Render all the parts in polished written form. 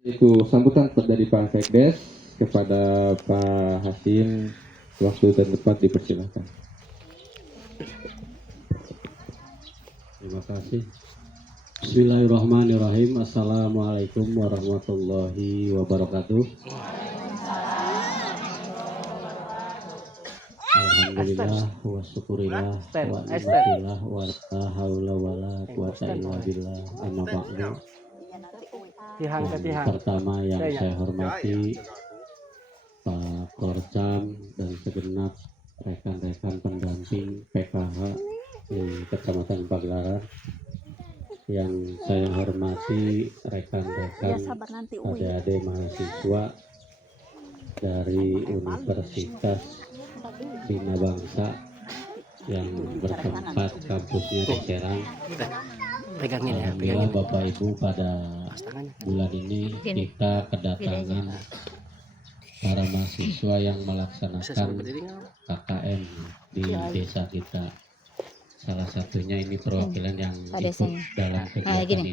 Itu sambutan dari Pak Sekdes kepada Pak Hasim, waktu dan tempat dipersilakan. Terima kasih. Bismillahirrahmanirrahim. Assalamualaikum warahmatullahi wabarakatuh. Alhamdulillah wa syukurillah wa ni'matillah wa la haula wa la quwata illa billah. Amma ba'du. Yang pertama yang saya hormati Pak Korcam dan segenap rekan-rekan pendamping PKH di Kecamatan Pagelaran. Yang saya hormati rekan-rekan adik-adik mahasiswa dari Universitas Bina Bangsa yang bertempat kampusnya di Serang. Alhamdulillah Bapak Ibu, pada bulan ini kita kedatangan para mahasiswa yang melaksanakan KKN di desa kita. Salah satunya ini perwakilan yang ikut dalam kegiatan ini.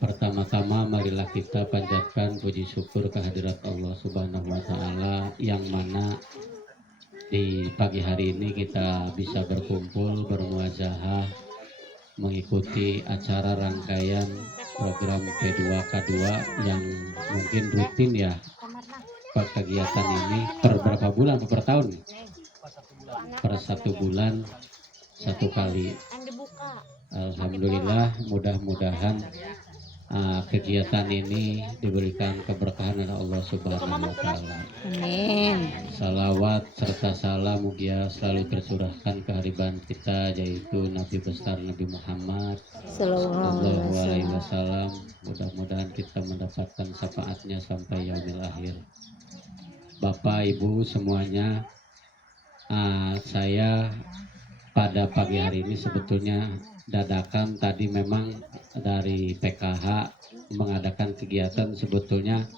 Pertama-tama marilah kita panjatkan puji syukur kehadirat Allah Subhanahu wa Ta'ala, yang mana di pagi hari ini kita bisa berkumpul bermuajahah mengikuti acara rangkaian program P2K2 yang mungkin rutin ya Pak, kegiatan ini per berapa bulan per tahun? Per 1 bulan 1 kali. Alhamdulillah, mudah-mudahan kegiatan ini diberikan keberkahan oleh Allah Subhanahu wa Ta'ala. Amin. Salawat serta salam mugia selalu tercurahkan ke hadirat kita, yaitu Nabi besar Nabi Muhammad Sallallahu Alaihi Wasallam. Mudah-mudahan kita mendapatkan syafaatnya sampai yaumil akhir. Bapak Ibu semuanya, saya pada pagi hari ini sebetulnya dadakan tadi memang dari PKH mengadakan kegiatan, sebetulnya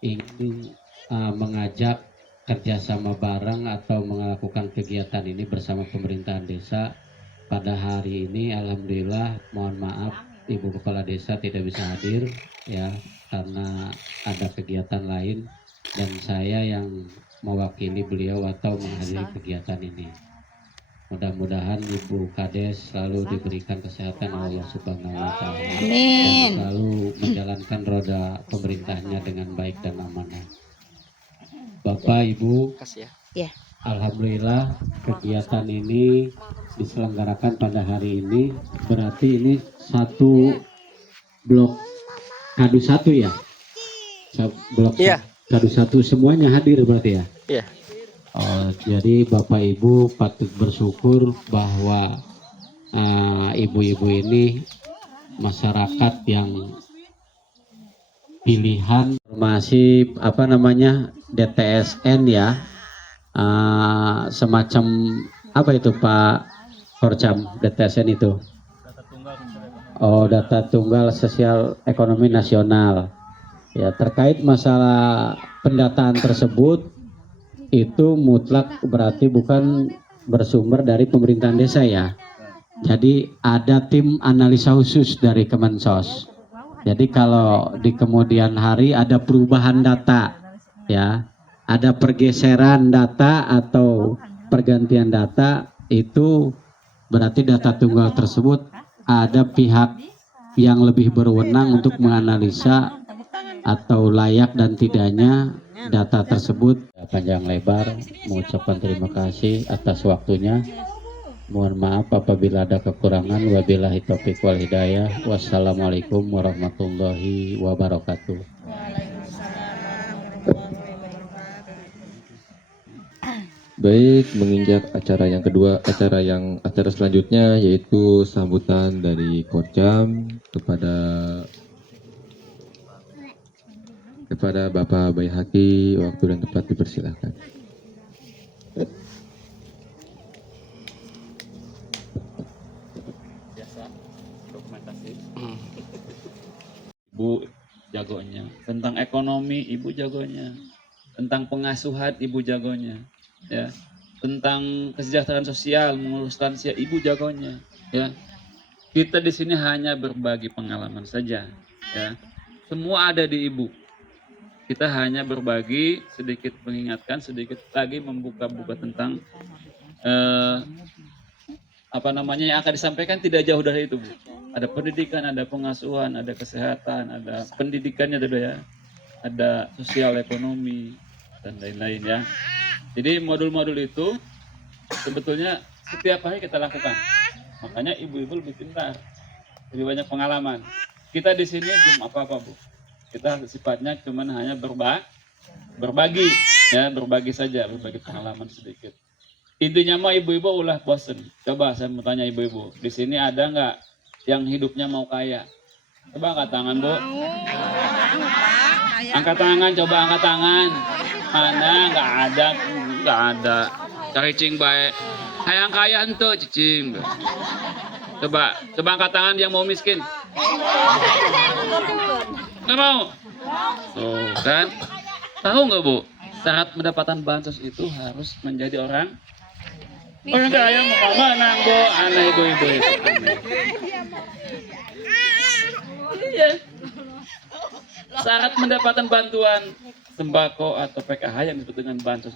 ingin mengajak kerjasama bareng atau melakukan kegiatan ini bersama pemerintahan desa. Pada hari ini alhamdulillah, mohon maaf Ibu Kepala Desa tidak bisa hadir ya karena ada kegiatan lain, dan saya yang mewakili beliau atau menghadiri kegiatan ini. Mudah-mudahan Ibu Kades selalu diberikan kesehatan oleh Allah Subhanahu wa Ta'ala, dan selalu menjalankan roda pemerintahnya dengan baik dan amanah. Bapak Ibu, alhamdulillah kegiatan ini diselenggarakan pada hari ini. Berarti ini satu blok kadu 1 ya? Blok kadu 1 semuanya hadir berarti ya? Iya. Jadi Bapak Ibu patut bersyukur bahwa ibu-ibu ini masyarakat yang pilihan masih DTSN ya, semacam apa itu Pak Korcam, DTSN itu? Oh, data tunggal sosial ekonomi nasional ya. Terkait masalah pendataan tersebut, itu mutlak berarti bukan bersumber dari pemerintahan desa ya. Jadi ada tim analisa khusus dari Kemensos. Jadi kalau di kemudian hari ada perubahan data ya, ada pergeseran data atau pergantian data, itu berarti data tunggal tersebut ada pihak yang lebih berwenang untuk menganalisa atau layak dan tidaknya data tersebut. Panjang lebar mengucapkan terima kasih atas waktunya. Mohon maaf apabila ada kekurangan. Wabillahi taufiq wal hidayah. Wassalamualaikum warahmatullahi wabarakatuh. Baik, menginjak acara yang kedua, acara selanjutnya yaitu sambutan dari Korcam kepada Bapak Baihaqi, waktu dan tempat dipersilahkan. Ibu jagonya, tentang ekonomi Ibu jagonya, tentang pengasuhan Ibu jagonya, ya, tentang kesejahteraan sosial mengurus lansia Ibu jagonya, ya. Kita di sini hanya berbagi pengalaman saja, ya. Semua ada di Ibu. Kita hanya berbagi, sedikit mengingatkan, sedikit lagi membuka-buka tentang apa namanya yang akan disampaikan tidak jauh dari itu, Bu. Ada pendidikan, ada pengasuhan, ada kesehatan, ada pendidikannya ada ya, ada sosial ekonomi dan lain-lain ya. Jadi modul-modul itu sebetulnya setiap hari kita lakukan. Makanya ibu-ibu lebih pintar, lebih banyak pengalaman. Kita di sini belum apa-apa, Bu. Kita sifatnya cuman hanya berbagi, ya, berbagi saja, berbagi pengalaman sedikit. Intinya mah ibu-ibu ulah bosen. Coba saya mau tanya ibu-ibu, di sini ada nggak yang hidupnya mau kaya? Coba angkat tangan, Bu. Angkat tangan, coba angkat tangan. Mana nggak ada, nggak ada. Cari cing baik. Hayang kaya ente cicing. Coba angkat tangan yang mau miskin. Nggak mau. Tuh kan. Tahu nggak, Bu? Syarat mendapatkan bansos itu harus menjadi orang kaya. Mau menang, Bu. Anak ibu-ibu itu. Iya. Syarat mendapatkan bantuan sembako atau PKH yang disebut dengan bansos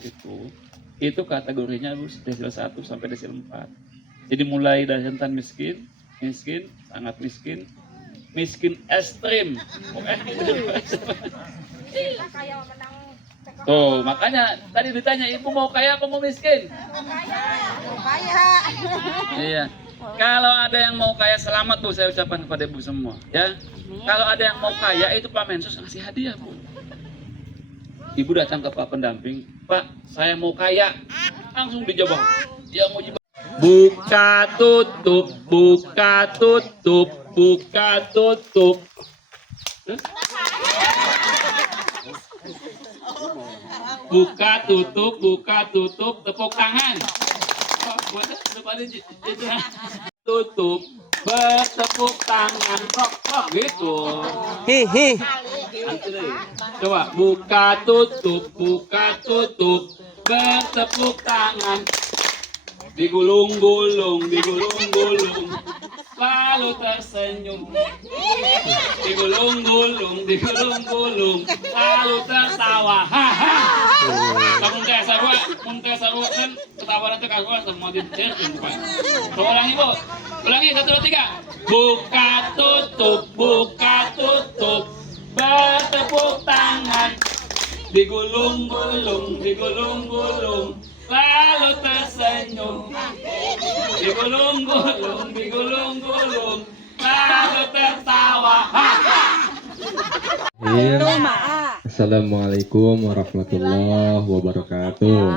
itu kategorinya, Bu, desil 1 sampai desil 4. Jadi mulai dari rentan miskin, sangat miskin, miskin ekstrim. Tuh, makanya tadi ditanya, ibu mau kaya apa mau miskin? Kaya. Iya. Kalau ada yang mau kaya, selamat, Bu, saya ucapkan kepada ibu semua, ya. Kalau ada yang mau kaya, itu Pak Mensos ngasih hadiah, Bu. Ibu datang ke Pak pendamping, Pak, saya mau kaya. Langsung dijawab, ya mau jawab. Buka tutup, buka tutup, buka tutup. Buka tutup, tepuk tangan. Tutup, bertepuk tangan, kok gitu. Hihi. Coba buka tutup, bertepuk tangan. Digulung-gulung, lalu tersenyum. Digulung-gulung, lalu tertawa. Haha. Kamu kayak sarua kan ketawa nanti kaguan sama dicerkin, Pak. Ulangi, Bu. Ulangi 1 2 3. Buka tutup, bertepuk tangan. Digulung-gulung, lalu tersenyum. Digulung-gulung, lalu tertawa. Assalamualaikum warahmatullahi wabarakatuh.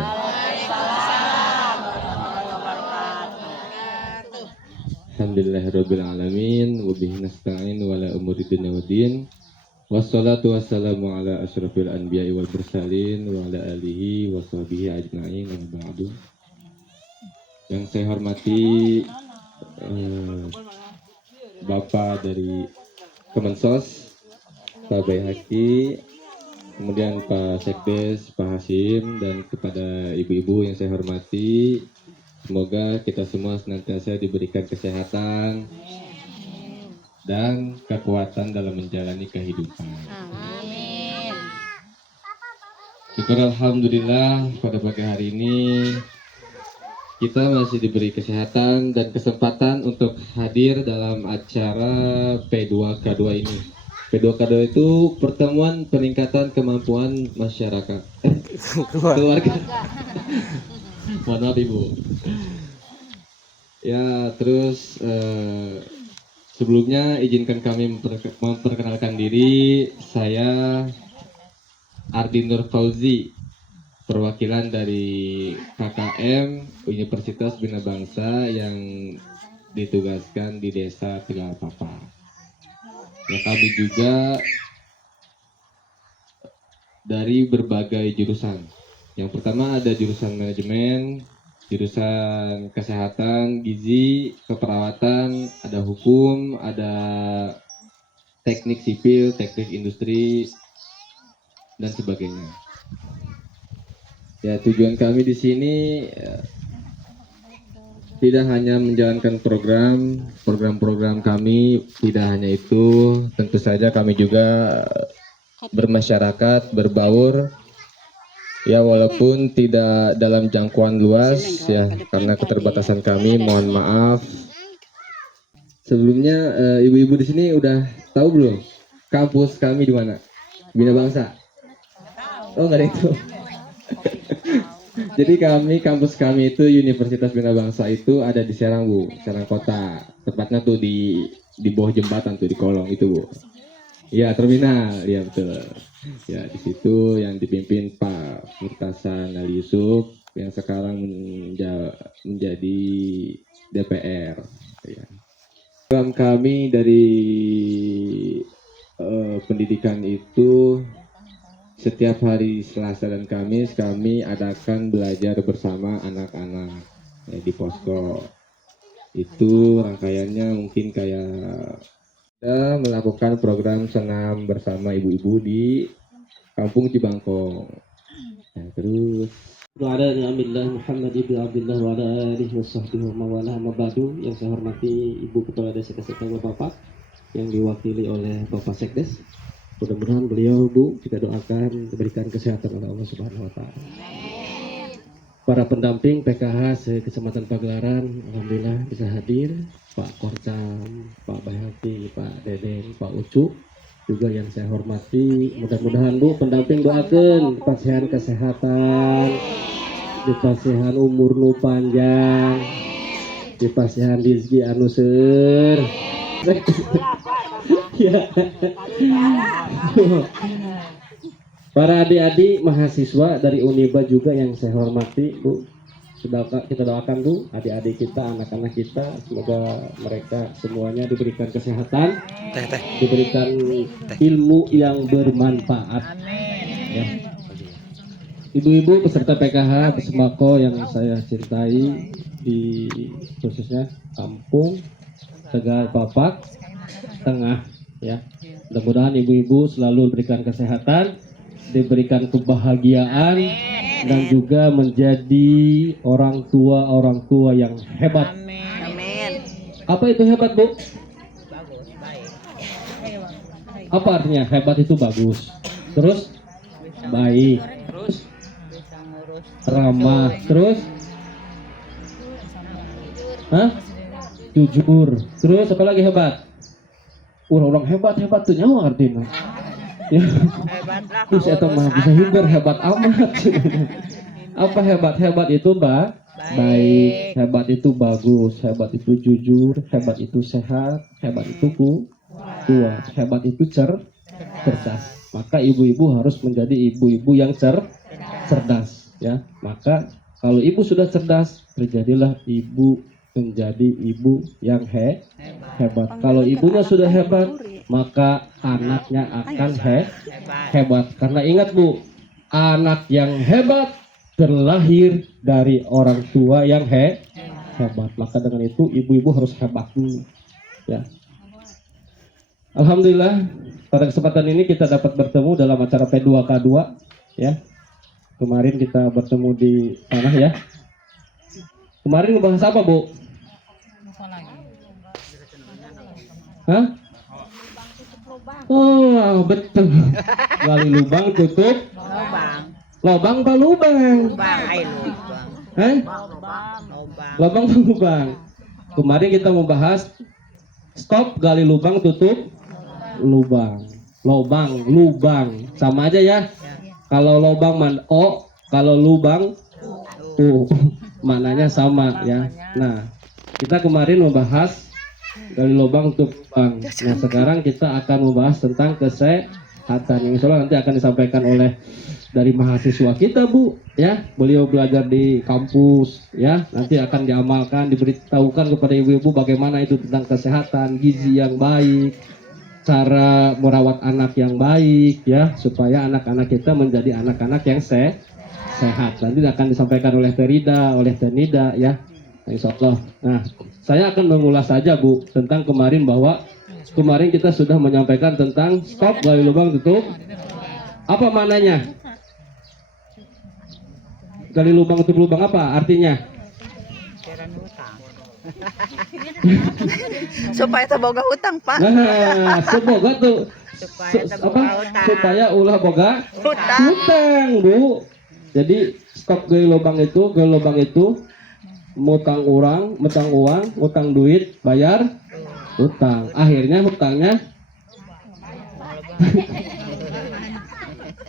Alhamdulillahirabbil alamin wa bihi nasta'in wa la umuri dunya waddin. Wassalatu wassalamu ala asyrafil anbiya'i wal mursalin wa ala alihi wa sahbihi ajma'in wa ba'du. Yang saya hormati Bapak dari Kemensos, Pak Baihaqi, kemudian Pak Sekdes, Pak Hasim, dan kepada ibu-ibu yang saya hormati, semoga kita semua senantiasa diberikan kesehatan dan kekuatan dalam menjalani kehidupan. Amin. Syukur alhamdulillah pada pagi hari ini kita masih diberi kesehatan dan kesempatan untuk hadir dalam acara P2K2 ini. P2K2 itu pertemuan peningkatan kemampuan masyarakat keluarga. Mohon maaf, Ibu. Ya, terus sebelumnya izinkan kami memperkenalkan diri. Saya Ardi Nur Fauzi, perwakilan dari KKM Universitas Bina Bangsa yang ditugaskan di Desa Tegal Papa. Ya, kami juga dari berbagai jurusan. Yang pertama ada jurusan manajemen, jurusan kesehatan, gizi, keperawatan, ada hukum, ada teknik sipil, teknik industri, dan sebagainya. Ya, tujuan kami di sini tidak hanya menjalankan program-program kami, tidak hanya itu, tentu saja kami juga bermasyarakat, berbaur, ya walaupun tidak dalam jangkauan luas ya, karena keterbatasan kami, mohon maaf. Sebelumnya ibu-ibu di sini udah tahu belum kampus kami di mana? Bina Bangsa. Oh nggak ada itu. Jadi kampus kami itu Universitas Bina Bangsa itu ada di Serang Bu, Serang Kota. Tepatnya tuh di bawah jembatan tuh di kolong itu Bu. Iya terminal, ya betul. Ya di situ yang dipimpin Pak Murtasan Ali Yusuf yang sekarang menjadi DPR. Ya. Program kami dari pendidikan itu setiap hari Selasa dan Kamis kami adakan belajar bersama anak-anak di posko. Itu rangkaiannya mungkin kayak kita melakukan program senam bersama ibu-ibu di Kampung Cibangkong. Nah, terus Muhammad ibn Abdullah wa ala alihi washabbihi wa mawalah mabadu. Yang saya hormati Ibu Kepala Desa Kesehatan Bapak yang diwakili oleh Bapak Sekdes. Mudah-mudahan beliau Bu kita doakan diberikan kesehatan oleh Allah Subhanahu wa taala. Para pendamping PKH se-Kecamatan Pagelaran alhamdulillah bisa hadir, Pak Korcam, Pak Bayhati, Pak Deden, Pak Ucu juga yang saya hormati. Mudah-mudahan Bu pendamping doakan pasihan kesehatan, dipasihan umur nu panjang, dipasihan rezeki anu seur. Ya. Para adik-adik mahasiswa dari Uniba juga yang saya hormati Bu, kita doakan Bu adik-adik kita, anak-anak kita, semoga mereka semuanya diberikan kesehatan, diberikan ilmu yang bermanfaat ya. Ibu-ibu peserta PKH sembako yang saya cintai, di khususnya kampung Tegal Papak Tengah ya. Mudah-mudahan ibu-ibu selalu diberikan kesehatan, diberikan kebahagiaan, dan juga menjadi orang tua yang hebat. Amin. Apa itu hebat Bu? Apa artinya hebat itu bagus, terus baik, terus ramah, terus jujur, terus apa lagi hebat? Orang hebat tuh nyawa artinya. Ya. Terus itu mah bisa hibur hebat amat. Apa hebat? Hebat itu baik, hebat itu bagus, hebat itu jujur, hebat itu sehat, hebat itu kuat, hebat itu cerdas. Maka ibu-ibu harus menjadi ibu-ibu yang cerdas ya. Maka kalau ibu sudah cerdas, terjadilah ibu menjadi ibu yang hebat. Kalau ibunya sudah hebat, maka anaknya akan hebat. Karena ingat Bu, anak yang hebat terlahir dari orang tua yang hebat. Maka dengan itu ibu-ibu harus hebat dulu. Ya. Alhamdulillah pada kesempatan ini kita dapat bertemu dalam acara P2K2 ya. Kemarin kita bertemu di sana ya. Kemarin ngebahas apa Bu? Hah? Oh betul. Gali lubang tutup lubang pak lubang. Hah? Lubang pak lubang. Kemarin kita membahas stop gali lubang tutup lubang. Lubang sama aja ya. Kalau lubang kalau lubang maknanya sama ya. Nah kita kemarin membahas gali lubang tutup lubang. Nah sekarang kita akan membahas tentang kesehatan yang insya Allah nanti akan disampaikan oleh dari mahasiswa kita Bu ya. Beliau belajar di kampus ya, nanti akan diamalkan, diberitahukan kepada ibu-ibu bagaimana itu tentang kesehatan, gizi yang baik, cara merawat anak yang baik ya, supaya anak-anak kita menjadi anak-anak yang sehat. Nanti akan disampaikan oleh Terida, oleh Tenida ya, insya Allah. Nah saya akan mengulas saja Bu tentang kemarin, bahwa kemarin kita sudah menyampaikan tentang stop gali lubang tutup. Apa maknanya? Gali lubang tutup lubang apa artinya? Supaya terboga hutang, Pak. Nah, semoga tuh supaya ulah boga hutang, Bu. Jadi stop gai lubang itu mutang uang, utang duit, bayar hutang. Akhirnya hutangnya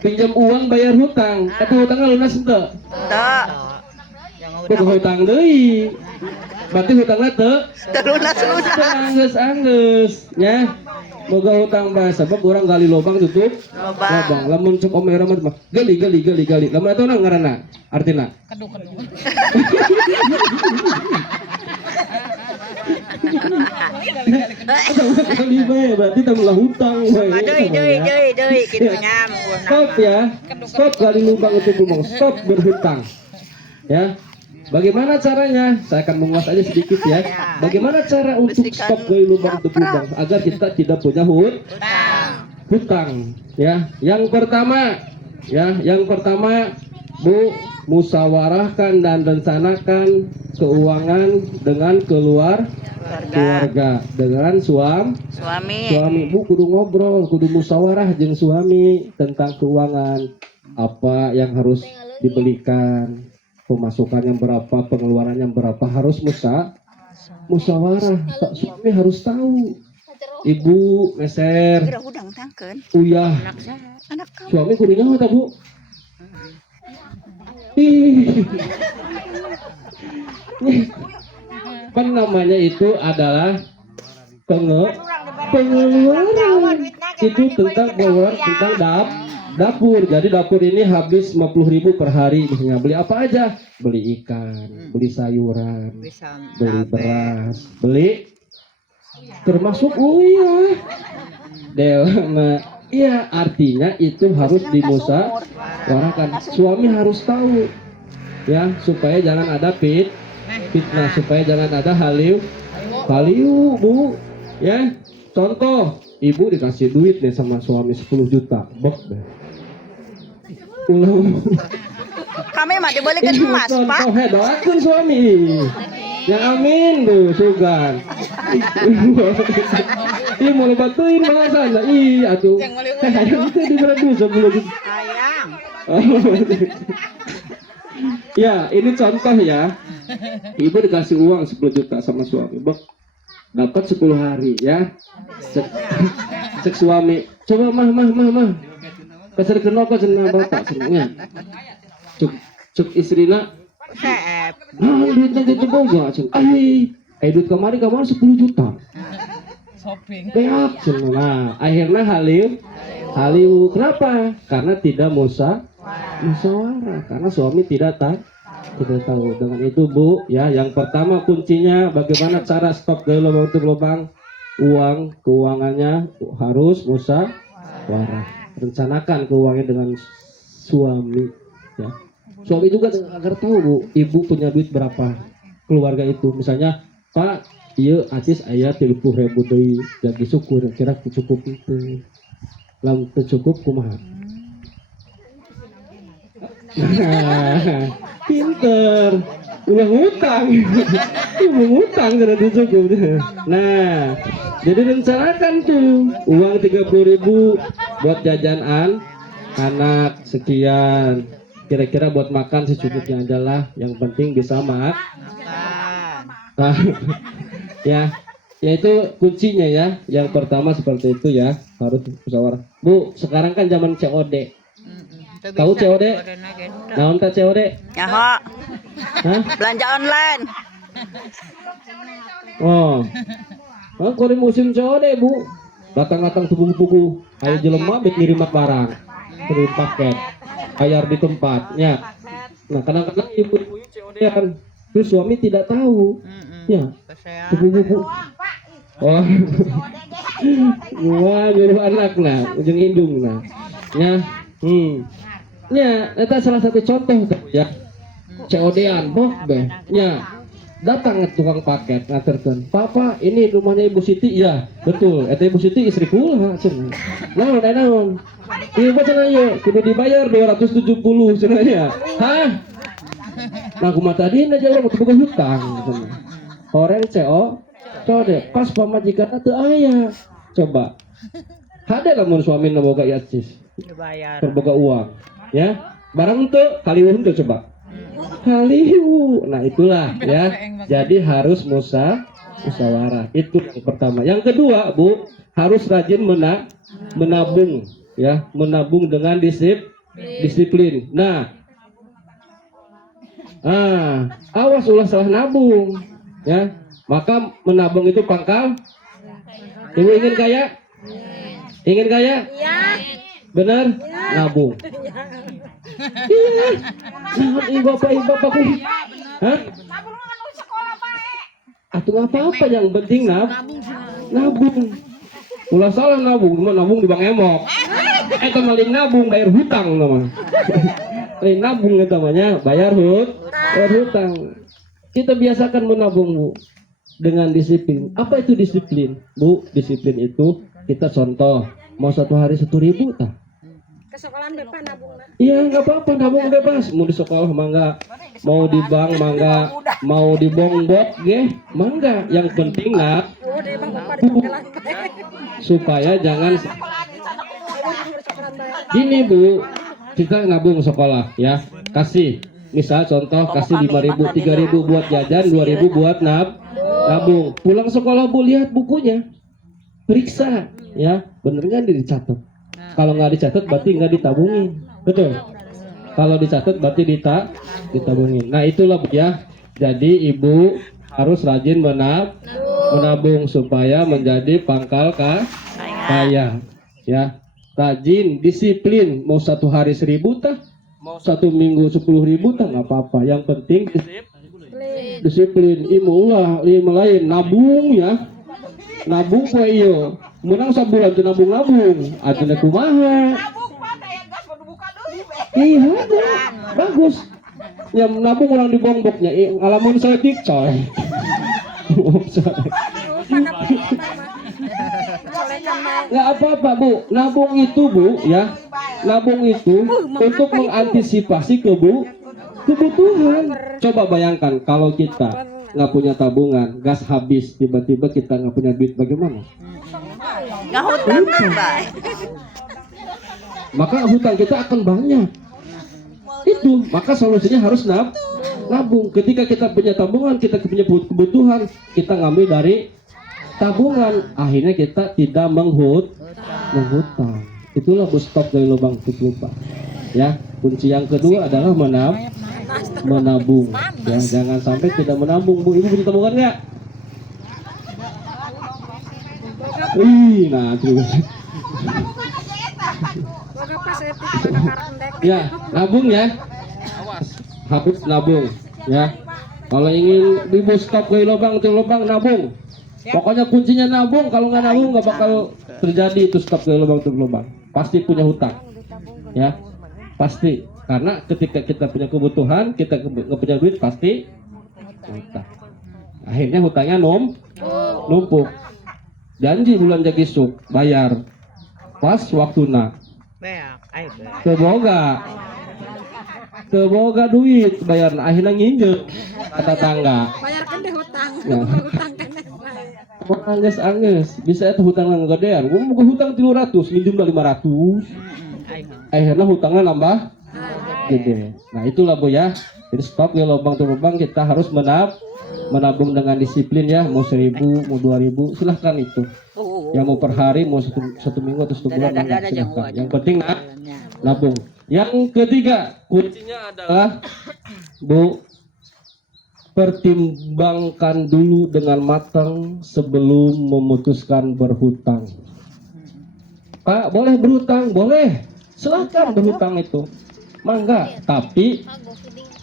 pinjam uang bayar hutang. Eta hutangnya lunas henteu? Tak. Kudu hutang deui. Berarti hutangnya teu Terlunas. anggeus nya. Boga hutang bae sabab urang gali lubang tutup lubang. Lamun cek omera mah gali. Lamun eta urang ngaranna artina. Kali bae berarti tambah hutang bae. Deui kitu nya. Stop ya. Stop gali lubang itu lubang. Stop berhutang. Ya. Bagaimana caranya? Saya akan mengulas aja sedikit ya. Bagaimana cara untuk stop gali lubang itu lubang agar kita tidak punya hutang? Ya. Yang pertama, Bu, musyawarahkan dan rencanakan keuangan dengan keluarga dengan suami. Bu kudu ngobrol, kudu musyawarah jeung suami tentang keuangan, apa yang harus dibelikan, pemasukannya berapa, pengeluarannya berapa, harus musyawarah. Suami harus tahu. Ibu meser uyah suami kudu nyawa ta, Bu? Kan namanya itu adalah pengeluaran. Itu tentang pengeluaran tentang dapur. Jadi dapur ini habis 50.000 per hari. Misalnya beli apa aja? Beli ikan, beli sayuran, beli beras, beli termasuk iya, artinya itu harus dimusyawarahkan. Suami harus tahu ya, supaya jangan ada fitnah, supaya jangan ada haliu, Bu. Ya, contoh, ibu dikasih duit nih sama suami 10 juta. Bok deh. Kami mah dibelikan emas, Pak. Doakan suami. Ya amin tuh, sugan. Ih mau lebatin bahasana. Ih atuh. Itu diberadu 10 juta. Sayang. Ya, ini contoh ya. Ibu dikasih uang 10 juta sama suami. Bok, dapat 10 hari ya. Cek suami. Coba mah. Kasar kenal kok cenah bapak senangnya. Cuk istrina. Duitnya gitu boga cen. Duit kemarin 10 juta. Beak cenah. Nah, akhirnya haliu. Kenapa? Karena tidak musyawarah. Karena suami tidak tahu. Dengan itu, Bu, ya, yang pertama kuncinya bagaimana cara stop gali lubang uang, keuangannya harus musyawarah. Rencanakan keuangannya dengan suami, ya. Suami juga agar tahu, Bu, ibu punya duit berapa, keluarga itu. Misalnya, Pak, iya acis aya 30.000 deui, jadi syukur kira cukup itu. Lamun teu cukup kumaha? Pinter, udah ngutang ternyata cukup. Nah, jadi rencanakan tuh uang 30.000 buat jajanan anak sekian, kira-kira buat makan secukupnya aja lah, yang penting bisa makan. Nah, ya itu kuncinya ya. Yang pertama seperti itu ya, harus musyawarah. Bu, sekarang kan zaman COD. Tahu COD? Naon teh COD? Ya, Hah? Belanja online. Kori musim COD, Bu. Datang-datang tubuh-tubuh. Ayo jelema bet ngirim barang. Kirim paket. Bayar di tempatnya. Nah, kadang-kadang ibu-ibu COD-an, terus suami tidak tahu. Ya. Tubuh-tubuh. Wah, nyuruh anak nah, ujung hidung nah. Ya. Ya, itu salah satu contoh ya. COD-an, bok deh. Ya, datang tukang paket ngaturkeun. Papa, ini rumahnya Ibu Siti. Ya, betul. Eta Ibu Siti istri kula cenah. Naon? Ieu cenah ieu kudu dibayar 270 cenah ya. Hah? Nah kumata dina aja orang boga hutang cenah. Horeng CO code pas pamajikan teu aya. Coba. Hade lamun suami nu boga yacis. Dibayar. Terboga uang, ya. Barang teu kaliwuh teu coba. Kaliwuh. Nah itulah ya. Jadi harus musyawarah. Itu yang pertama. Yang kedua, Bu, harus rajin menabung, ya, menabung dengan disiplin. Nah, awas ulah salah nabung, ya. Maka menabung itu pangkal. Ibu ingin kaya? Ingin kaya? Iya. Benar? Nabung. Iya. Nah, bapak aku. Hah? Atuh nggak apa-apa, yang penting nabung. Ulah salah nabung di Bang Emok. Eta maling nabung bayar hutang nama. Lain nabung eta namanya bayar hutang. Kita biasakan menabung, Bu, dengan disiplin. Apa itu disiplin, Bu? Disiplin itu kita contoh mau satu hari 1.000 tah. Ke sekolahan depan nabung. Iya nggak apa-apa, nabung bebas. Mau di sekolah mangga, mau di bank mangga, mau di bongbok mangga. Yang penting supaya jangan ini, Bu, kita nabung sekolah ya. Kasih misal contoh kasih 5.000, 3.000 buat jajan, 2.000 buat nabung. Pulang sekolah, Bu, lihat bukunya, periksa ya, bener nggak dicatat. Kalau nggak dicatat berarti nggak ditabungin, betul. Kalau dicatat berarti ditabungin. Nah itulah, Bu, ya. Jadi ibu harus rajin menabung supaya menjadi pangkal kaya, ya. Rajin, disiplin. Mau satu hari 1.000 tah, mau satu minggu 10.000 tah nggak apa-apa. Yang penting disiplin. Imulah lima lain nabung ya. Nabung poe ieu. Menang sabulan teu nabung-nabung. Atuh kumaha? Iya, bagus. Ya nabung ulang di bongboknya. Ngalamun saya dik coy. Nggak apa-apa, Bu. Nabung itu, Bu, ya. Nabung itu untuk mengantisipasi kebutuhan. Coba bayangkan kalau kita nggak punya tabungan, gas habis, tiba-tiba kita nggak punya duit, bagaimana? Nggak hutang, Mbak. Maka hutang kita akan banyak. Itu, maka solusinya harus nabung. Ketika kita punya tabungan, kita punya kebutuhan, kita ngambil dari tabungan, akhirnya kita tidak menghutang. Itulah Bu, stop dari lubang tutup, Pak. Ya, kunci yang kedua adalah menabung. Ya, jangan sampai tidak menabung, Bu. Ibu punya tabungan nggak? Nah, terus. Ya, nabung ya. Habis nabung, ya. Kalau ingin ibu stop dari lubang nabung. Pokoknya kuncinya nabung. Kalau nggak nabung nggak bakal terjadi itu stop dari lubang. Pasti punya hutang, ya. Pasti. Karena ketika kita punya kebutuhan, kita nggak punya duit, pasti hutang. Akhirnya hutangnya numpuk. Janji bulan Jagisuk bayar pas waktuna. Teboga duit bayar, akhirnya nginjek kata tangga. Bayarkan deh hutang. Ya. Hutang kan. Angges bisa itu hutang yang gedean. Gua mau hutang 300, minjem 500. Akhirnya hutangnya nambah gede. Nah itulah, Bu, ya. Jadi stop ya lubang kita harus menabung dengan disiplin ya. Mau 1.000, mau 2.000, silahkan itu. Yang mau per hari, mau satu minggu atau 1 bulan, silahkan. Yang penting nabung. Yang ketiga, kuncinya adalah, Bu, pertimbangkan dulu dengan matang sebelum memutuskan berhutang. Pak, boleh berhutang? Boleh. Silahkan berhutang itu. Mangga, tapi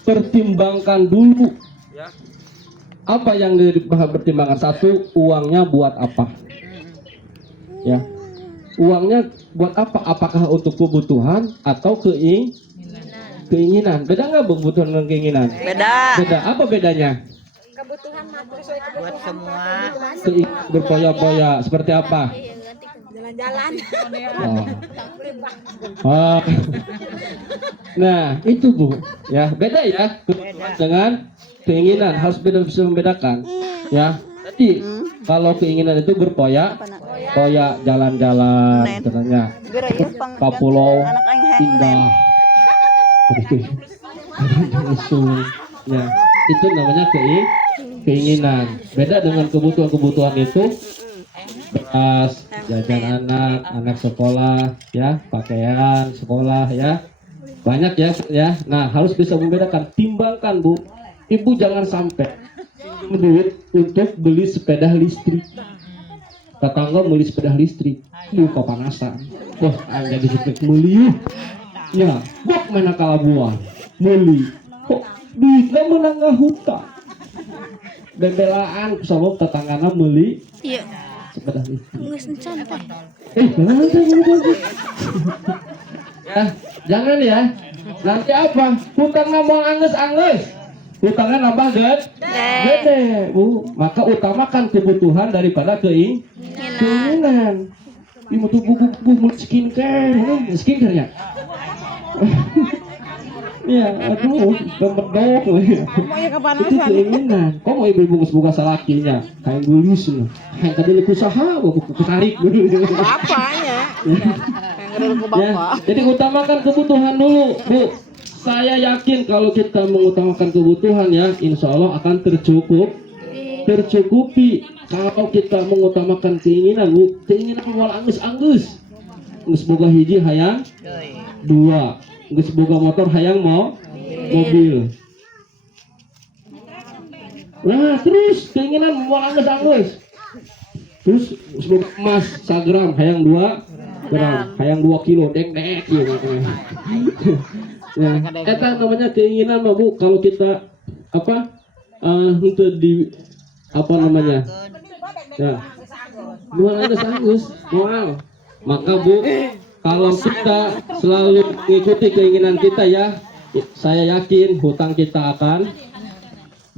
pertimbangkan dulu. Apa yang dipertimbangkan? Satu, uangnya buat apa? Ya. Uangnya buat apa? Apakah untuk kebutuhan atau keinginan? Beda nggak kebutuhan dan keinginan? Beda. Beda. Apa bedanya? kebutuhan mah sesuai kebutuhan Buat semua. kebutuhan. Berpoya-poya seperti apa? Jalan-jalan. Oh. Oh. Nah, itu Bu. Ya, beda ya kebutuhan dengan keinginan, harus bisa membedakan. Ya. Jadi, kalau keinginan itu berpoya, poya jalan-jalan ternyata ke pulau indah. Ya, itu namanya keinginan. Beda dengan kebutuhan itu beras, jajan anak sekolah, ya, pakaian sekolah, ya, banyak ya. Nah, harus bisa membedakan. Timbangkan Bu, Ibu jangan sampai duit untuk beli sepeda listrik. Tetangga beli sepeda listrik, kepanasan. Wah, anda di situ beli, ya, bok mana kalabuan, beli, kok duitnya menangga hutang. Bebelaan sama tetanggana beli. Iya. Sepeda listrik. Nggak santai. Jangan ya. Nanti apa? Hutangnya mau anges-anges. Hutangnya nambah gede, Bu. Maka utamakan kebutuhan daripada keinginan. Ibu tuh bu skincare ya. Ya, aduh, gemedok. Itu keinginan. Kok mau ibu buka salakinya? Kayak gulus loh. Kayak tadi liku usaha, buku tarik. Bapaknya. Ya, jadi utamakan kebutuhan dulu, Bu. Saya yakin kalau kita mengutamakan kebutuhan ya, insya Allah akan tercukupi. Kalau kita mengutamakan keinginan, Bu, keinginan mau anggus, geus boga hiji hayang 2, geus boga motor hayang mau mobil. Nah, terus keinginan mau anggus. Terus geus boga emas 1 gram hayang 2 gram, hayang 2 kilo, dek gitu. Ya, eta namanya keinginan mah Bu. Kalau kita untuk di apa namanya, ya, mual anggus, mual. Maka Bu, kalau kita selalu mengikuti keinginan kita ya, saya yakin hutang kita akan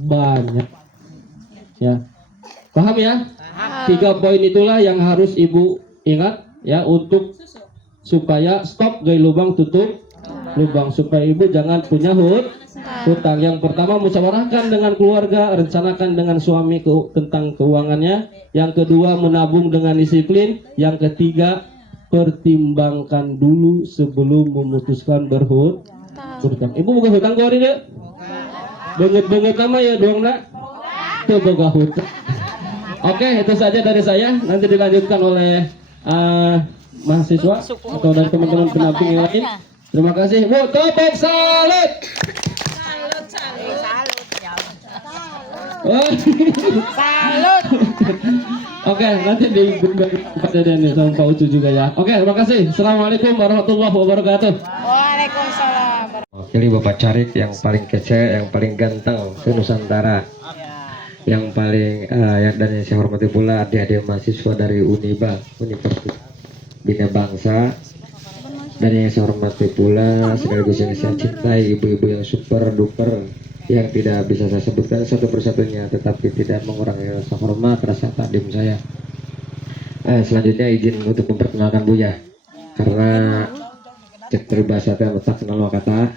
banyak. Ya, paham ya? 3 poin itulah yang harus Ibu ingat ya, untuk supaya stop gaya lubang tutup lubang, supaya Ibu jangan punya hutang. Yang pertama, musyawarahkan dengan keluarga, rencanakan dengan suami tentang keuangannya. Yang kedua, menabung dengan disiplin. Yang ketiga, pertimbangkan dulu sebelum memutuskan berhutang. Ibu boga hutang kau ini? Banget nama ya doang nak. Tuh boga hutang. Oke, itu saja dari saya. Nanti dilanjutkan oleh mahasiswa atau dari teman-teman pendamping yang lain. Terima kasih Bu, tepuk salut. Salut. Oke, nanti diberi pada Dani sama Pak Ucu juga ya. Oke, terima kasih. Assalamualaikum warahmatullahi wabarakatuh. Waalaikumsalam. Pilih Bapak Carik yang paling kece, yang paling ganteng se-Nusantara. Yang paling dan yang saya hormati pula adik-adik mahasiswa dari Uniba, Universitas Bina Bangsa. Dan yang saya hormati pula sekaligus yang saya cintai, ibu-ibu yang super duper, yang tidak bisa saya sebutkan satu persatunya, tetapi tidak mengurangi rasa hormat, rasa takdim saya. Selanjutnya izin untuk memperkenalkan Buya, karena cek peribahasa tak kenal kata,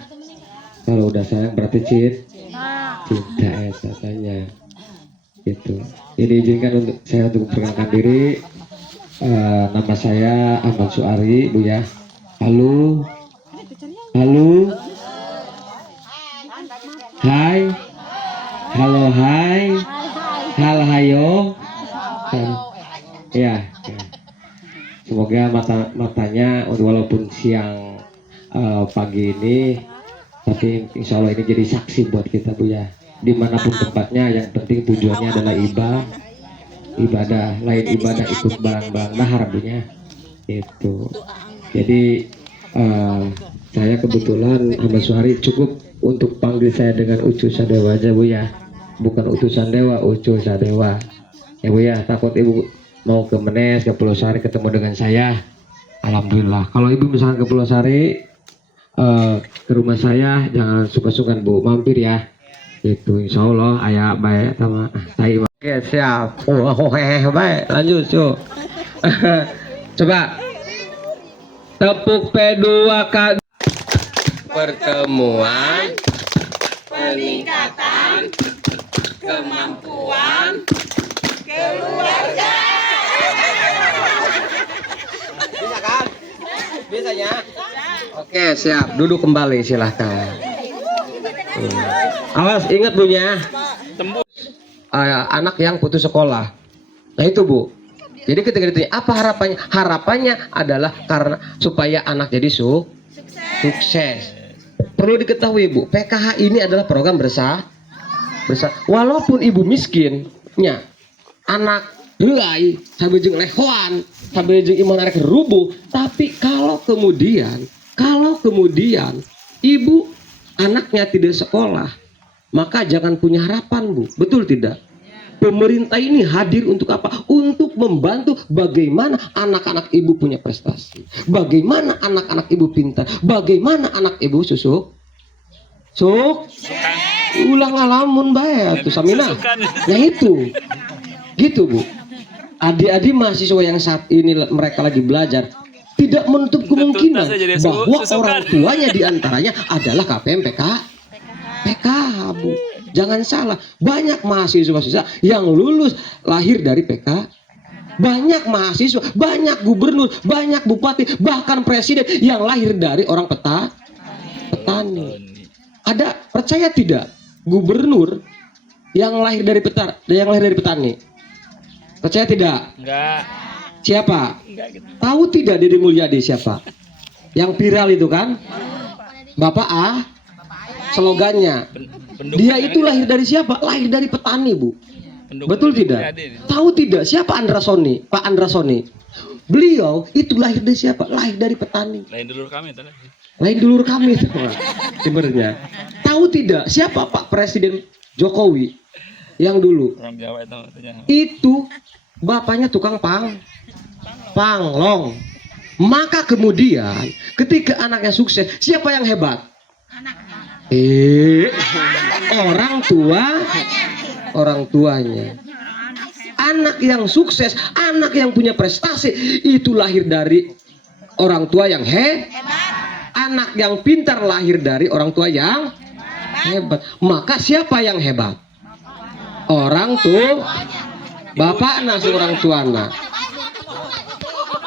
kalau udah sayang berarti cinta katanya. Itu. Ini izinkan untuk saya untuk memperkenalkan diri. Nama saya Ahmad Suari, Buya. Halo, hai, halo, hai, hal hayo, ya. Semoga matanya walaupun siang pagi ini, tapi insya Allah ini jadi saksi buat kita Bu ya. Dimanapun tempatnya, yang penting tujuannya adalah ibadah, lain ibadah ikut barang-barang nahar Bu ya. Itu. Jadi saya kebetulan Ahmad Suhari cukup untuk panggil saya dengan Ucu Sadewa aja Bu ya, bukan utusan dewa, Ucu Sadewa ya Bu ya. Takut Ibu mau ke Menes, ke Pulau Sari ketemu dengan saya, alhamdulillah. Kalau Ibu misalkan ke Pulau Sari ke rumah saya, jangan suka-sukan Bu, mampir ya. Itu insya Allah ayah baik sama tai. Oke siap. Oh baik lanjut cu. Coba tepuk P2K. Pertemuan Peningkatan kemampuan keluarga. bisa kan? Bisanya? Oke siap. Duduk kembali silahkan. Awas ingat bunya. Anak yang putus sekolah. Nah itu bu. Jadi ketika ditanya apa harapannya? Harapannya adalah karena supaya anak jadi sukses. Perlu diketahui bu, PKH ini adalah program besar. Walaupun ibu miskinnya, anak helai, sampai jeng lehoan, sampai jeng iman arek rubuh. Tapi kalau kemudian ibu anaknya tidak sekolah, maka jangan punya harapan bu, betul tidak? Pemerintah ini hadir untuk apa? Untuk membantu bagaimana anak-anak ibu punya prestasi, bagaimana anak-anak ibu pintar, bagaimana anak ibu ulang ngalamun bae tuh Samina. Nah itu, gitu bu. Adik-adik mahasiswa yang saat ini mereka lagi belajar tidak menutup kemungkinan bahwa orang tuanya diantaranya adalah KPM PKH bu. Jangan salah, banyak mahasiswa yang lulus lahir dari PK. Banyak mahasiswa, banyak gubernur, banyak bupati, bahkan presiden yang lahir dari orang petani. Ada percaya tidak gubernur yang lahir dari petani? Percaya tidak? Enggak. Siapa? Enggak gitu. Tahu tidak Deddy Mulyadi siapa? Yang viral itu kan? Bapak slogannya. Dia itu lahir dari siapa? Lahir dari petani, Bu. Betul tidak? Tahu tidak siapa Pak Andra Soni? Beliau itu lahir dari siapa? Lahir dari petani. Lain dulur kami tadi. Lain dulur kami sebenarnya. Tahu tidak siapa Pak Presiden Jokowi yang dulu? Orang Jawa itu katanya. Itu bapaknya tukang panglong. Maka kemudian ketika anaknya sukses, siapa yang hebat? Orang tuanya. Anak yang sukses, anak yang punya prestasi itu lahir dari orang tua yang anak yang pintar lahir dari orang tua yang hebat. Maka siapa yang hebat? Orang tua, bapak nasi orang tua na.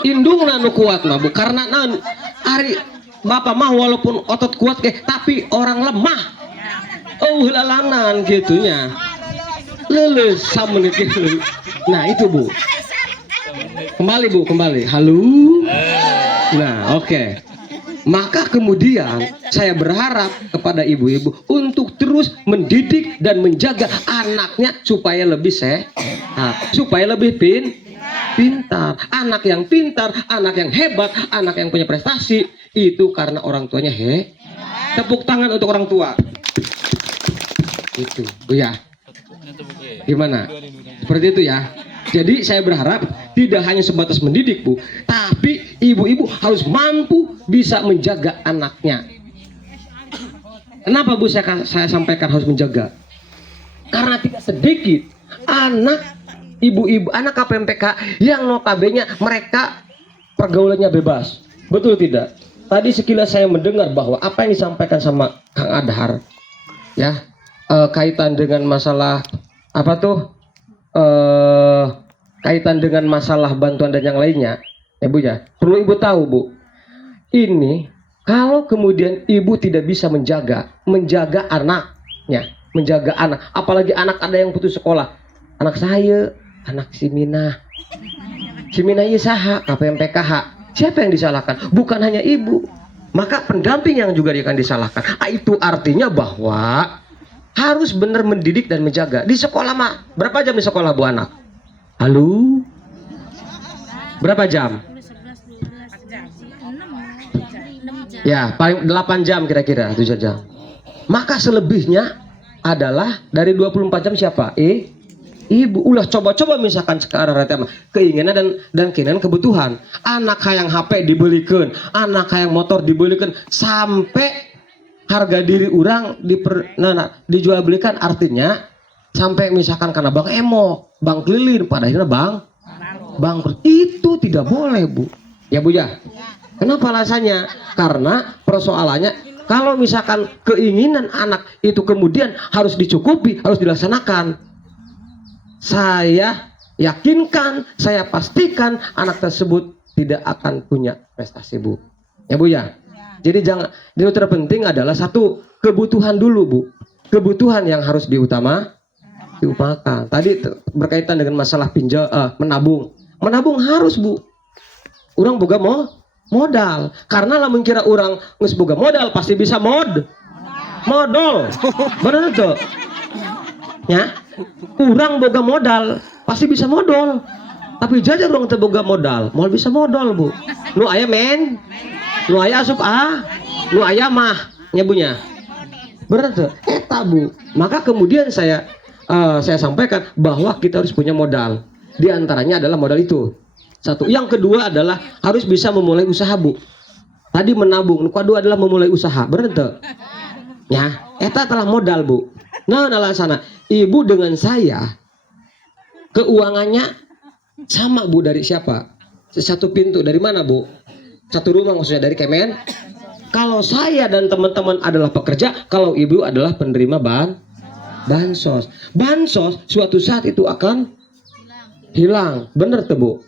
Indung nanu kuat na bu, karena hari bapak mah walaupun otot kuat tapi orang lemah. Oh lalanan gitunya. Leles sama nih. Nah itu bu. Kembali. Halo. Nah oke. Maka kemudian saya berharap kepada ibu-ibu untuk terus mendidik dan menjaga anaknya supaya lebih sehat, supaya lebih pintar. Anak yang pintar, anak yang hebat, anak yang punya prestasi itu karena orang tuanya Tepuk tangan untuk orang tua. Itu, Bu ya. Gimana? Seperti itu ya. Jadi saya berharap tidak hanya sebatas mendidik Bu, tapi ibu-ibu harus mampu bisa menjaga anaknya. Kenapa Bu saya sampaikan harus menjaga? Karena tidak sedikit anak ibu-ibu, anak KPMPK yang notabene mereka pergaulannya bebas. Betul tidak? Tadi sekilas saya mendengar bahwa apa yang disampaikan sama Kang Adhar ya, kaitan dengan masalah apa tuh? Kaitan dengan masalah bantuan dan yang lainnya, ya Bu ya. Perlu ibu tahu Bu, ini kalau kemudian ibu tidak bisa menjaga anaknya, menjaga anak, apalagi anak ada yang putus sekolah, anak saya, anak si Mina Isaha, KPMPKH, siapa yang disalahkan? Bukan hanya ibu, maka pendamping yang juga akan disalahkan. Itu artinya bahwa harus benar mendidik dan menjaga. Di sekolah mah berapa jam di sekolah Bu anak? Halo? Berapa jam? Ya, paling 8 jam kira-kira, 7 jam. Maka selebihnya adalah dari 24 jam siapa? Ibu. Ulah coba-coba misalkan sekarang keinginan dan keinginan kebutuhan. Anak hayang HP dibelikan, anak hayang motor dibelikan, sampai harga diri orang dijual belikan, artinya sampai misalkan karena bang emo, bang kelilin, pada akhirnya bang itu tidak boleh Bu. Ya Bu ya. Kenapa alasannya? Karena persoalannya kalau misalkan keinginan anak itu kemudian harus dicukupi, harus dilaksanakan. Saya yakinkan, saya pastikan anak tersebut tidak akan punya prestasi Bu. Ya Bu ya. Jadi jangan, yang terpenting adalah satu, kebutuhan dulu Bu. Kebutuhan yang harus diutamakan. Tadi berkaitan dengan masalah menabung. Menabung harus Bu. Orang boga modal. Karena lamun kira orang geus boga modal pasti bisa modal. Bener tuh. Ya. Orang boga modal pasti bisa modal. Tapi jajar orang teu boga modal, mau bisa modal Bu. Nu aya men. Nu aya asup nu aya mah nya Bu nya. Bener tuh. Eta Bu. Maka kemudian saya sampaikan bahwa kita harus punya modal. Di antaranya adalah modal itu. Satu. Yang kedua adalah harus bisa memulai usaha Bu. Tadi menabung. Yang kedua adalah memulai usaha. Bener tuh. Ya. Eta telah modal Bu. Nah alasannya ibu dengan saya keuangannya sama Bu, dari siapa? Satu pintu, dari mana Bu? Satu rumah maksudnya, dari Kemen. Kalau saya dan teman-teman adalah pekerja, kalau ibu adalah penerima bansos. Bansos suatu saat itu akan hilang. Bener tuh Bu.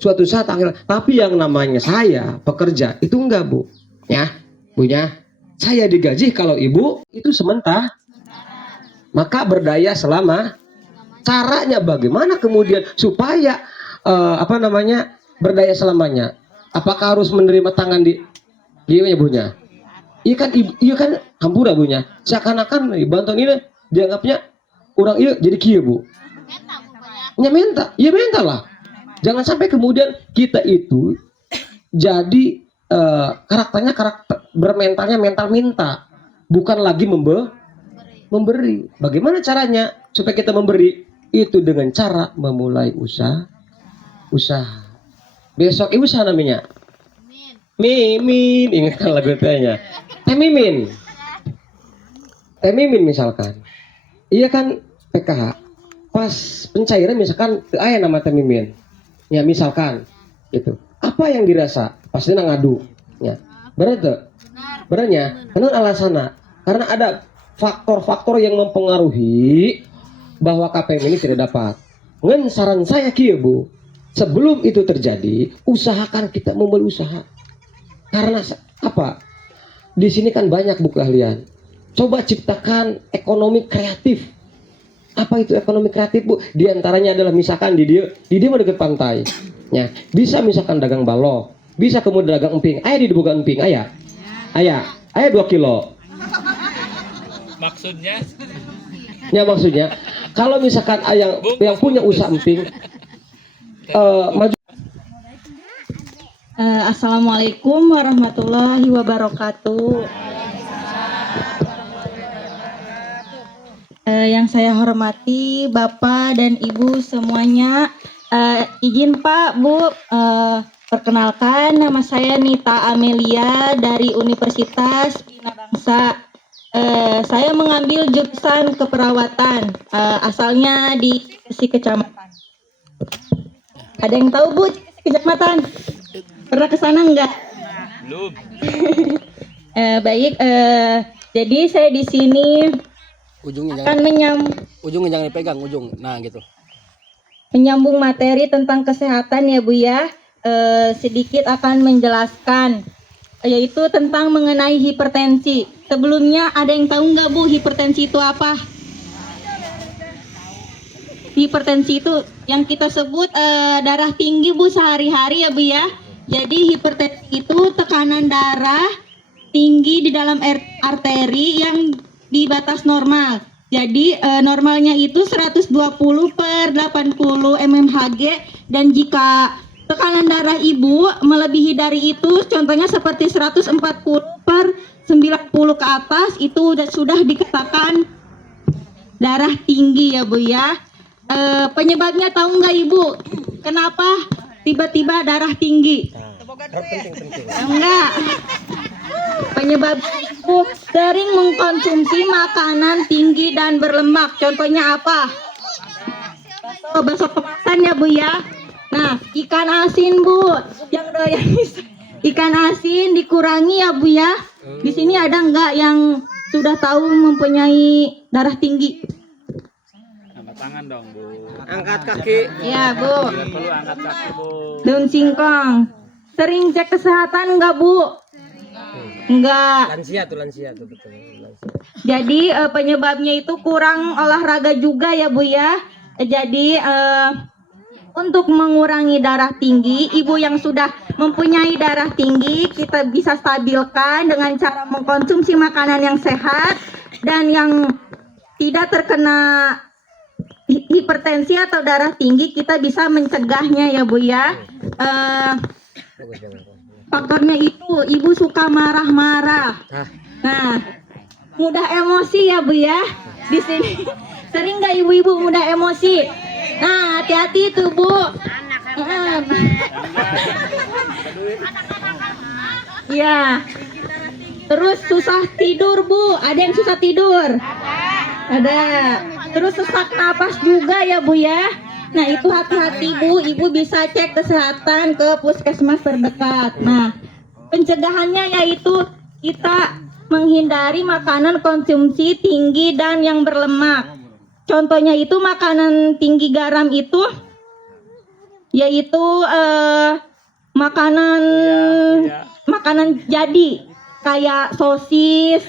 Suatu saat akhirnya. Tapi yang namanya saya pekerja itu enggak Bu. Ya punya. Saya digaji, kalau ibu itu sementara. Maka berdaya selama. Caranya bagaimana kemudian supaya berdaya selamanya? Apakah harus menerima tangan di gimana bunya? Iya kan hampura bunya. Seakan-akan bantuan ini dianggapnya orang iya jadi kieu Bu. Nya minta. Ya minta lah. Jangan sampai kemudian kita itu jadi karakternya bermentalnya mental minta, bukan lagi memberi. Bagaimana caranya supaya kita memberi? Itu dengan cara memulai usaha. Besok ibu usaha namanya Mimin, ingatkan lagu tanya Teh Mimin misalkan, iya kan PKH pas pencairan misalkan aya nama Teh Mimin, ya misalkan itu apa yang dirasa pasti ngadu ya. Benernya karena alasannya karena ada faktor-faktor yang mempengaruhi bahwa KPM ini tidak dapat. Ngen saran saya kieu Bu, sebelum itu terjadi usahakan kita memulai usaha. Karena apa? Di sini kan banyak Bu keahlian. Coba ciptakan ekonomi kreatif. Apa itu ekonomi kreatif Bu? Di antaranya adalah misalkan di dia mah dekat pantai. Ya, bisa misalkan dagang balok, bisa kemudian dagang emping. Aya di dibuka emping, aya. Aya 2 kilo. Maksudnya? Ya maksudnya kalau misalkan yang punya usaha emping maju. Assalamualaikum warahmatullahi wabarakatuh. Yang saya hormati Bapak dan Ibu semuanya, izin Pak Bu, perkenalkan nama saya Nita Amelia dari Universitas Bina Bangsa. Saya mengambil jurusan keperawatan, asalnya di Cikesi Kecamatan. Ada yang tahu Bu Cikesi Kecamatan? Pernah ke sana enggak? Belum. Baik, jadi saya di sini ujungnya akan jangan dipegang ujung, nah gitu. Menyambung materi tentang kesehatan ya Bu ya. Sedikit akan menjelaskan, yaitu tentang mengenai hipertensi. Sebelumnya ada yang tahu nggak Bu hipertensi itu apa? Hipertensi itu yang kita sebut darah tinggi Bu sehari-hari ya Bu ya. Jadi hipertensi itu tekanan darah tinggi di dalam arteri yang di batas normal. Jadi normalnya itu 120/80 mmHg, dan jika tekanan darah ibu melebihi dari itu, contohnya seperti 140/90 ke atas, itu sudah dikatakan darah tinggi ya Bu ya. Penyebabnya tahu nggak Ibu? Kenapa tiba-tiba darah tinggi? Enggak. penyebab ibu sering mengkonsumsi makanan tinggi dan berlemak. Contohnya apa? Bakso kemasan ya Bu ya. Nah, ikan asin Bu, yang doyan ikan asin dikurangi ya Bu ya. Di sini ada nggak yang sudah tahu mempunyai darah tinggi? Angkat tangan dong, Bu. Angkat kaki. Ya Bu. Bila perlu angkat kaki, Bu. Daun singkong. Sering cek kesehatan nggak Bu? Enggak. Lansia tuh betul. Jadi penyebabnya itu kurang olahraga juga ya Bu ya. Jadi untuk mengurangi darah tinggi, ibu yang sudah mempunyai darah tinggi kita bisa stabilkan dengan cara mengkonsumsi makanan yang sehat dan yang tidak terkena hipertensi atau darah tinggi. Kita bisa mencegahnya ya Bu ya. Faktornya itu ibu suka marah-marah. Nah, mudah emosi ya Bu ya. Di sini sering nggak ibu-ibu mudah emosi? Nah, hati-hati tuh Bu. Ya. Terus susah tidur Bu. Ada yang susah tidur? Ada. Terus sesak napas juga ya Bu ya. Nah, itu hati-hati Bu. Ibu bisa cek kesehatan ke puskesmas terdekat. Nah, pencegahannya yaitu kita menghindari makanan konsumsi tinggi dan yang berlemak. Contohnya itu makanan tinggi garam itu yaitu makanan jadi kayak sosis.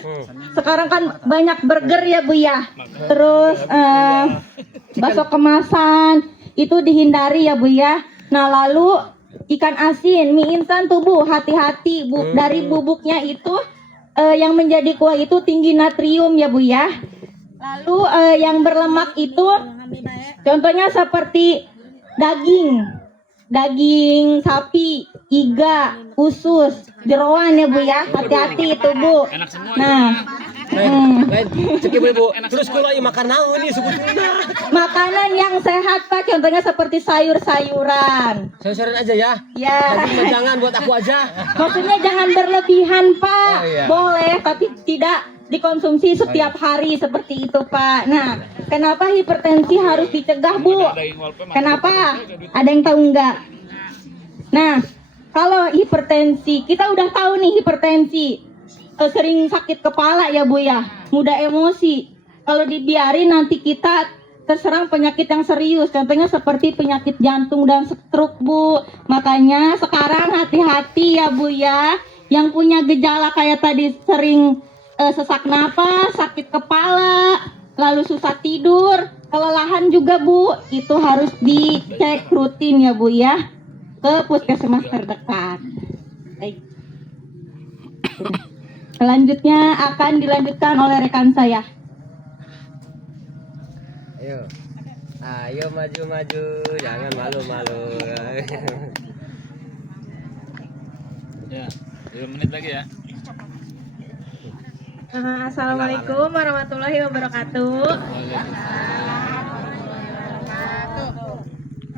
Sekarang kan banyak burger ya Bu ya. Terus bakso kemasan itu dihindari ya Bu ya. Nah, lalu ikan asin, mie instan tuh Bu, hati-hati Bu. Dari bubuknya itu yang menjadi kuah itu tinggi natrium ya Bu ya. Lalu yang berlemak itu contohnya seperti daging sapi, iga, usus, jeroan ya Bu ya. Hati-hati itu Bu. Nah, Cek ibu. Terus kalau makan naon nih sebetulnya? makanan yang sehat Pak, contohnya seperti sayur-sayuran. Sayur-sayuran aja ya. Ya, Daging mah jangan buat aku aja. maksudnya jangan berlebihan Pak. Oh, iya. Boleh, tapi tidak dikonsumsi setiap hari seperti itu Pak. Nah, kenapa hipertensi harus dicegah Bu? Kenapa? Ada yang tahu nggak? Nah, kalau hipertensi, kita udah tahu nih hipertensi sering sakit kepala ya Bu ya, mudah emosi. Kalau dibiarin nanti kita terserang penyakit yang serius, contohnya seperti penyakit jantung dan stroke Bu. Makanya sekarang hati-hati ya Bu ya, yang punya gejala kayak tadi sering sesak napas, sakit kepala, lalu susah tidur, kelelahan juga Bu, itu harus dicek rutin ya Bu ya, ke puskesmas terdekat. Baik. Selanjutnya akan dilanjutkan oleh rekan saya. Ayo maju, jangan malu-malu. Ya, 2 menit lagi ya. Assalamualaikum warahmatullahi wabarakatuh.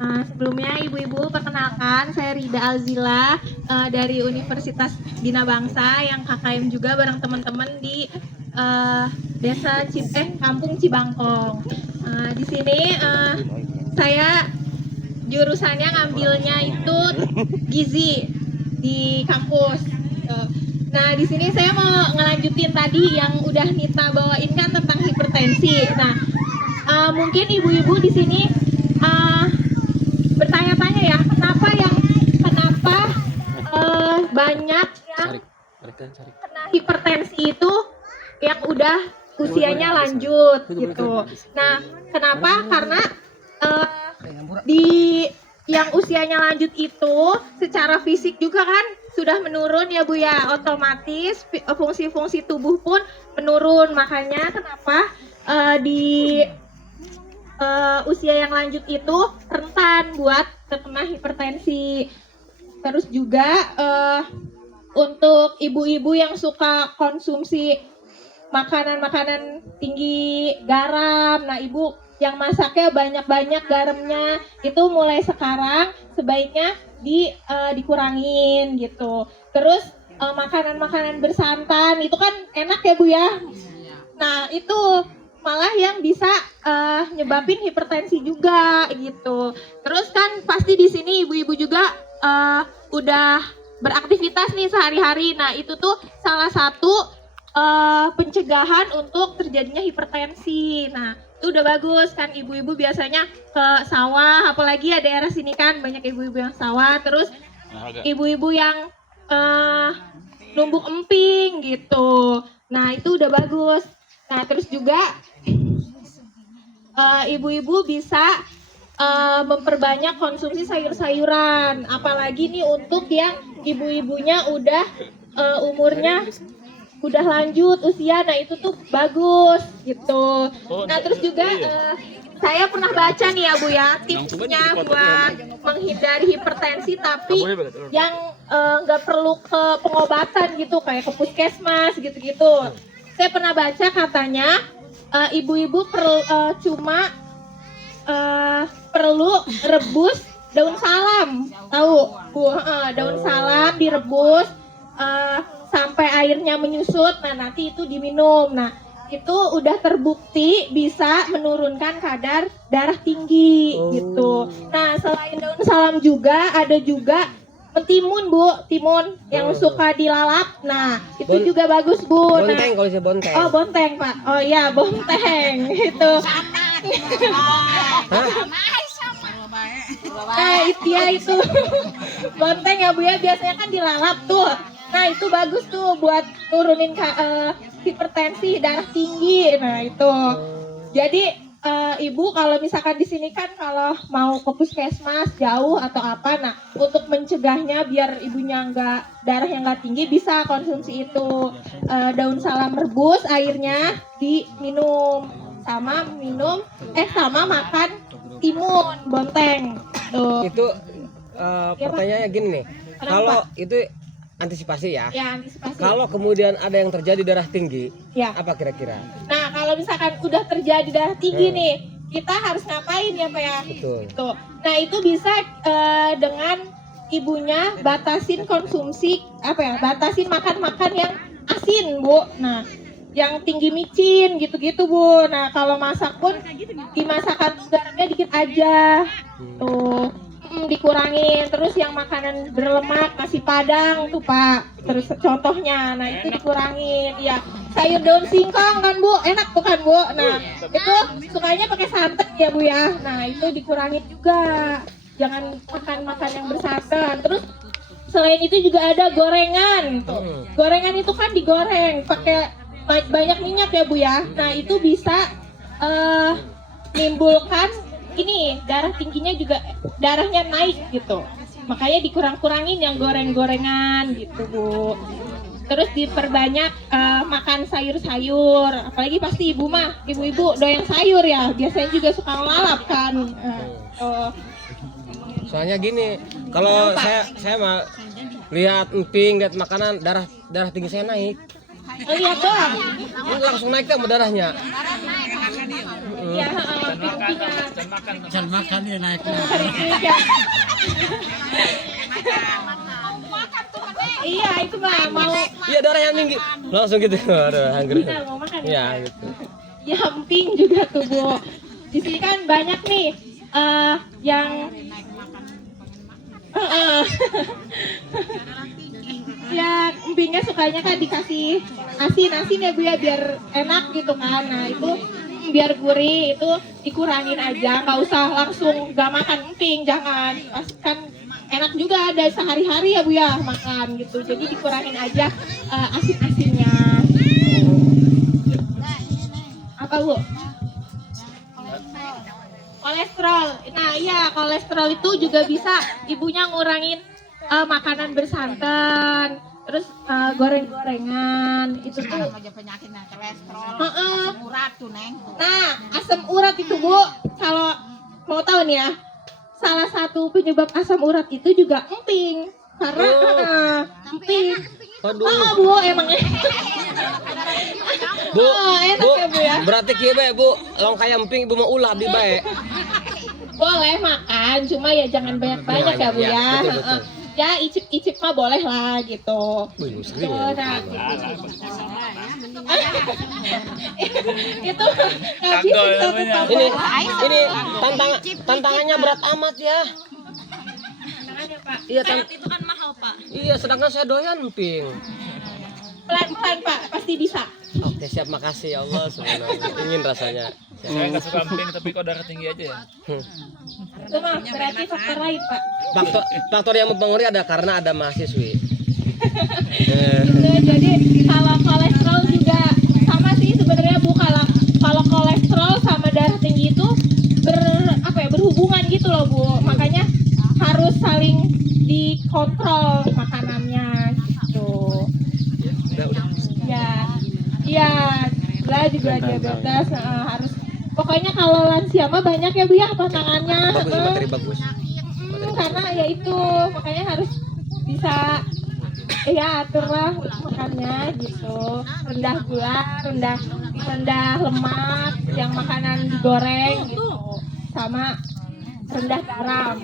Sebelumnya ibu-ibu perkenalkan, saya Rida Alzila dari Universitas Bina Bangsa yang KKM juga bareng teman-teman di Kampung Cibangkong. Di sini saya jurusannya ngambilnya itu gizi di kampus. Nah, di sini saya mau ngelanjutin tadi yang udah Nita bawain kan tentang hipertensi. Nah, mungkin ibu-ibu di sini bertanya-tanya ya, kenapa banyak yang kena hipertensi itu yang udah usianya lanjut gitu. Nah, kenapa? Karena di yang usianya lanjut itu secara fisik juga kan sudah menurun ya Bu ya, otomatis fungsi-fungsi tubuh pun menurun. Makanya kenapa di usia yang lanjut itu rentan buat terkena hipertensi. Terus juga untuk ibu-ibu yang suka konsumsi makanan-makanan tinggi garam, nah ibu yang masaknya banyak-banyak garamnya, itu mulai sekarang sebaiknya dikurangin gitu. Terus makanan-makanan bersantan itu kan enak ya Bu ya. Nah itu malah yang bisa nyebabin hipertensi juga gitu. Terus kan pasti di sini ibu-ibu juga udah beraktivitas nih sehari-hari. Nah itu tuh salah satu pencegahan untuk terjadinya hipertensi. Nah itu udah bagus kan, ibu-ibu biasanya ke sawah, apalagi ya daerah sini kan banyak ibu-ibu yang sawah, terus ibu-ibu yang numbuk emping gitu. Nah itu udah bagus. Nah terus juga ibu-ibu bisa memperbanyak konsumsi sayur-sayuran, apalagi nih untuk yang ibu-ibunya udah umurnya udah lanjut usia. Nah itu tuh bagus gitu. Nah terus juga saya pernah baca nih ya Bu ya, tipsnya buat menghindari hipertensi tapi yang nggak perlu ke pengobatan gitu, kayak ke puskesmas gitu-gitu. Saya pernah baca katanya ibu-ibu cuma perlu rebus daun salam, tahu Bu? Daun salam direbus sampai airnya menyusut. Nah nanti itu diminum. Nah itu udah terbukti bisa menurunkan kadar darah tinggi gitu. Nah selain daun salam juga ada juga mentimun Bu, timun yang suka dilalap. Nah itu juga bagus Bu. Bonteng kalau saya bonteng. Oh bonteng Pak. Oh iya bonteng itu. Nah itu ya itu bonteng ya Bu ya, biasanya kan dilalap tuh. Nah itu bagus tuh buat nurunin hipertensi, darah tinggi. Nah itu. Jadi ibu kalau misalkan di sini kan kalau mau ke puskesmas jauh atau apa, nah untuk mencegahnya biar ibunya darahnya nggak tinggi bisa konsumsi itu daun salam rebus, airnya diminum sama makan timun bonteng. Tuh. Itu Ya, Pak. pertanyaannya gini nih. Kenapa, Kalau Pak? itu antisipasi ya. Ya antisipasi. Kalau kemudian ada yang terjadi darah tinggi, Ya. apa kira-kira? Nah kalau misalkan udah terjadi darah tinggi nih, kita harus ngapain ya Pak ya? Betul. Gitu. Nah itu bisa dengan ibunya batasin konsumsi batasin makan yang asin Bu. Nah yang tinggi micin gitu-gitu Bu. Nah kalau masak pun dimasakkan garamnya dikit aja tuh. Dikurangin. Terus yang makanan berlemak, nasi padang tuh Pak, terus contohnya, nah itu dikurangin. Ya sayur daun singkong kan Bu, enak tuh kan Bu. Nah itu sukanya pakai santan ya Bu ya. Nah itu dikurangin juga, jangan makan yang bersantan. Terus selain itu juga ada gorengan tuh. Gorengan itu kan digoreng pakai banyak minyak ya Bu ya. Nah itu bisa menimbulkan ini darah tingginya juga, darahnya naik gitu. Makanya dikurang-kurangin yang goreng-gorengan gitu Bu. Terus diperbanyak makan sayur-sayur. Apalagi pasti ibu-ibu doyan sayur ya. Biasanya juga suka ngelalap kan. Soalnya gini, kalau saya mah lihat emping, lihat makanan, darah tinggi saya naik. Oh iya doang. Ini langsung naik sama darahnya. Iya, Jangan makan ya naik. Iya itu mah mau Iya darahnya tinggi, langsung gitu. Aduh, hanger. bisa mau makan. Iya gitu. Ya emping juga tuh Bu. Di sini kan banyak nih yang ya empingnya sukanya kan dikasih asin ya Bu ya, biar enak gitu kan. Nah itu biar gurih itu dikurangin aja, nggak usah langsung nggak makan emping, jangan. Pas kan enak juga ada sehari-hari ya Bu ya makan gitu, jadi dikurangin aja asin-asinnya. Apa Bu? Kolesterol. Nah iya kolesterol itu juga bisa ibunya ngurangin makanan bersantan, terus goreng-gorengan itu tuh. Penyakitnya kolesterol, Heeh. urat tuh Neng. Nah asam urat itu Bu, kalau mau tahu nih ya, salah satu penyebab asam urat itu juga emping, karena emping. Aduh. Bu emangnya. Bu, Enak ya Bu ya. berarti kieu bae Bu, lawan kayak emping ibu mau ulah di bae. Boleh makan, cuma ya jangan banyak-banyak ya Bu ya. Betul, betul. ya icip mah boleh lah gitu. Wih, Gitu, sering ya. nah. Itu ngabisin satu tabung. Ini tantangannya berat amat ya. Tantangannya, Pak. Iya, Itu kan mahal, Pak. iya, sedangkan saya doyan emping. Pelan-pelan, Pak, pasti bisa. Oke, siap, makasih ya Allah sebenarnya. Ingin rasanya. Saya nggak suka emping tapi kok darah tinggi aja ya. Itu mah berarti faktor lain, Pak. Faktor yang mempengaruhi ada karena ada mahasiswi. Gitu, jadi kalau kolesterol juga sama sih sebenarnya Bu, kalau kolesterol sama darah tinggi itu berhubungan gitu loh Bu, makanya harus saling dikontrol makanannya gitu. Ya gula juga diabetes harus, pokoknya kalau lansia mah banyak ya Bu ya tantangannya. Bagus, materi bagus. Karena ya itu makanya harus bisa ya aturlah makannya gitu, rendah gula, rendah lemak, yang makanan digoreng gitu, sama rendah garam.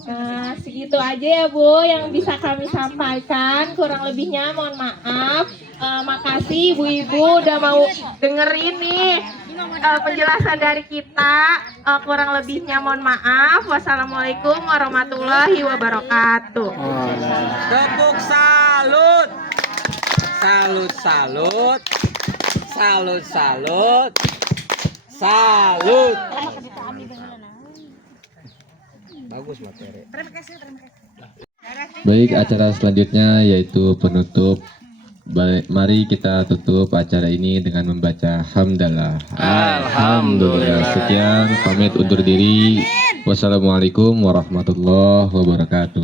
Nah, segitu aja ya Bu yang bisa kami sampaikan, kurang lebihnya mohon maaf. Makasih ibu-ibu udah mau dengerin nih penjelasan dari kita. Kurang lebihnya mohon maaf. Wassalamualaikum warahmatullahi wabarakatuh. Tepuk salut. Salut, salut. Salut, salut. Salut. Bagus materi. Baik, acara selanjutnya yaitu penutup. Mari kita tutup acara ini dengan membaca hamdalah. Alhamdulillah. Sekian, pamit undur diri. Wassalamualaikum warahmatullahi wabarakatuh.